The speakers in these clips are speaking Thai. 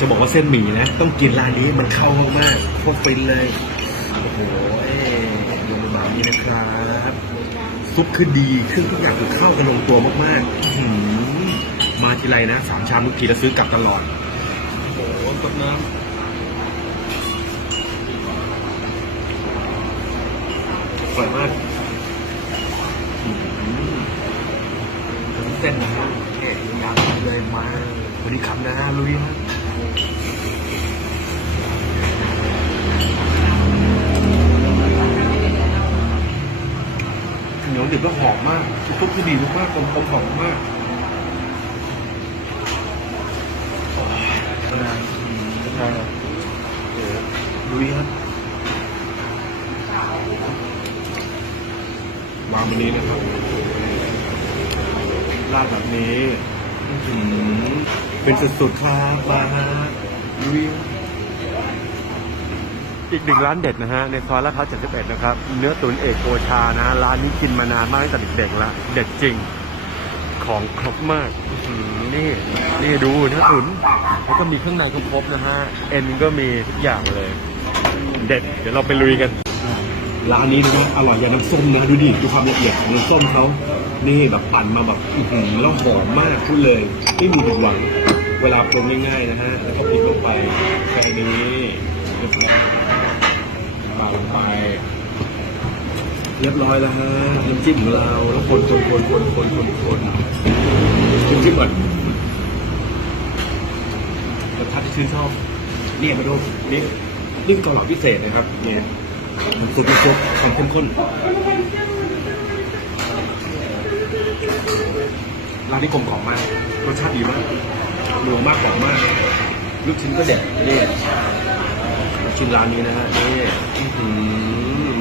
จะบอกว่าเส้นหมี่นะ ต้องกินร้านนี้มันเข้ามากๆโคตรฟินเลย โอ้โหเอ๊ะดูแบบนี้นะครับ ซุปคือดีเครื่องทุกอย่างคือเข้ากันลงตัวมากๆหือมาทีไรนะสามชามทุกทีแล้วซื้อกลับตลอด โอ้โหซดน้ำอร่อยมากเส้นนะฮะเอ๊ะยาวเลยมาสวัสดีครับนะลุยฮะเหนียวดิบแล้วหอมมากซุปที่ดีมากๆกลมกลมหอมมากนะนะเดี๋ยวลุยครับวางแบบนี้นะครับราดแบบนี้เป็นสุดๆครับมาฮะลุย อีกหนึ่งร้านเด็ดนะฮะในซอยลาดพร้าว71 นะครับ เนื้อตุ๋นเอกโอชานะ ร้านนี้กินมานานมากตั้งแต่เด็กๆล้วเด็ดจริงของครบมากนี่นี่ดูเนื้อตุ๋นแล้วก็มีเครื่องในก็ครบนะฮะเอ็นก็มีทุกอย่างเลย เด็ดเดี๋ยวเราไปลุยกันร้านนี้นะอร่อยอย่างน้ำส้มนะดูดิดูความละเอียดของน้ำส้มเขานี่แบบปั่นมาแบบอื้อหือแล้วหอมมากพูดเลย ไม่มีผิดหวัง เวลาปรุงง่ายๆนะฮะแล้วก็พริกลงไปแค่นี้เรียบร้อยปาดลงไป เรียบร้อยแล้วฮะน้ำจิ้มของเราแล้วคนคนคนคนคนคนคนจิ้มจิ้มก่อนรสชาติที่ชื่นชอบเนี่ยมาดูนี่นี่คือเกาเหลาพิเศษนะครับเนี่ยมันสุดมันสุดความเข้มข้นร้านนี้กลมกล่อมมากรสชาติดีมากนัวมมากกรอบมากลูกชิ้นก็เด็ดนี่ลูกชิ้นร้านนี้นะฮะนี่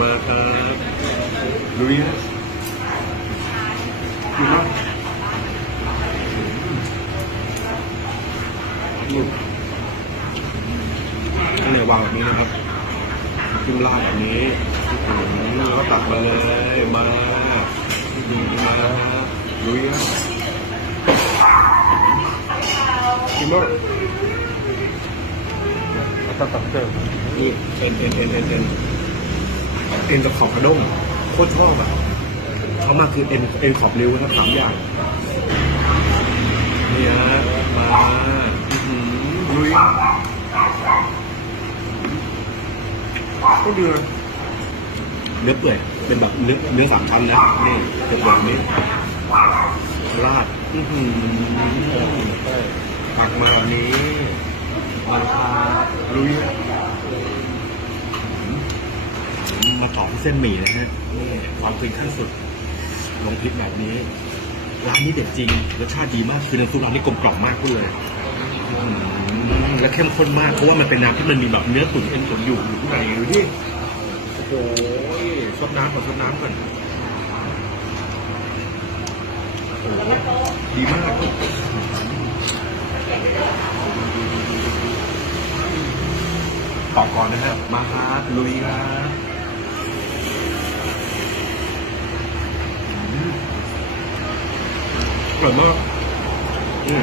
มาครับ ลุยนะดีมากนี่อันไหนวางแบบนี้นะครับจุ่มลาดแบบนี้อื้อหือแล้วก็ตักมาเลยมาอื้อหือมาลุยนะกินบ้างแล้วก็ตักเติมนี่เอ็นเอ็นเอ็นเอ็นเอ็นเอ็นกับขอบกระด้ง โคตรชอบอะชอบมากคือเอ็นเอ็นขอบริ้วนะครับสามอย่างนี่ฮะมาอื้อหือลุยก็เดือเนื้อเปื่อยเป็นแบบเนื้อเนื้อสามชั้นนะนี่เป็นแบบนี้ราดอื้อหือผักมาแบบนี้มาครับลุย มาต่อที่เส้นหมี่นะฮะนี่ความฟินขั้นสุดลงพริกแบบนี้ ร้านนี้เด็ดจริงรสชาติดีมากคือน้ำซุปร้านนี้กลมกล่อมมากพูดเลยและเข้มข้นมากเพราะว่ามันเป็นน้ำที่มันมีแบบเนื้อตุ๋นเอ็นตุ๋นอยู่อยู่ข้างในดูดิโอ้โหซดน้ำก่อนซดน้ำก่อนดีมากต่อก่อนนะฮะมาฮาร์ดลุยครับ ร่อยมากนี่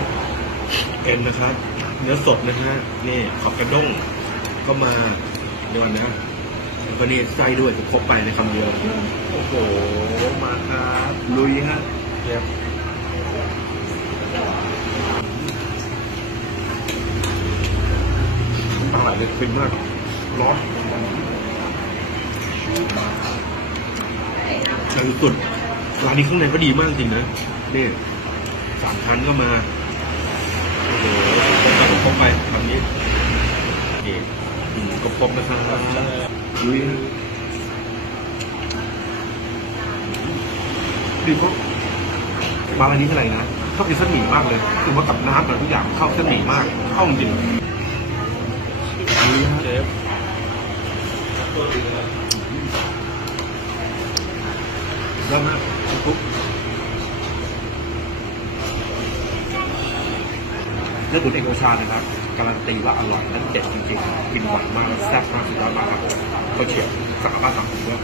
เอ็นนะครับ เนื้อสดนะฮะ นี่ขอบกระด้งก็มาเดี๋ยวนนะแล้วก็นี่ไส้ด้วยครบไปในคำเดียว โอ้โห มาครับ ลุยฮะเดี๋ยวอร่อยเลยฟินมาก ร้อนในที่สุดร้านนี้ข้างในก็ดีมากจริงนะนี่ สามชั้นก็มาโอ้โหครบไปแบบนี้นี่อืมครบนะครับลุยดีก็มาอันนี้เท่าไหร่นะชอบกินเส้นหมี่มากเลยคือว่ากับน้ำกับทุกอย่างเข้าเส้นหมี่มากเข้าจริงเชฟเริ่มนะทุก เนื้อตุ๋นเอกโอชานะครับการันตีว่าอร่อยและเด็ดจริงๆกินหวานมากแซ่บมากสุดยอดมากครับก็เฉียบสามารถสั่งผมด้วย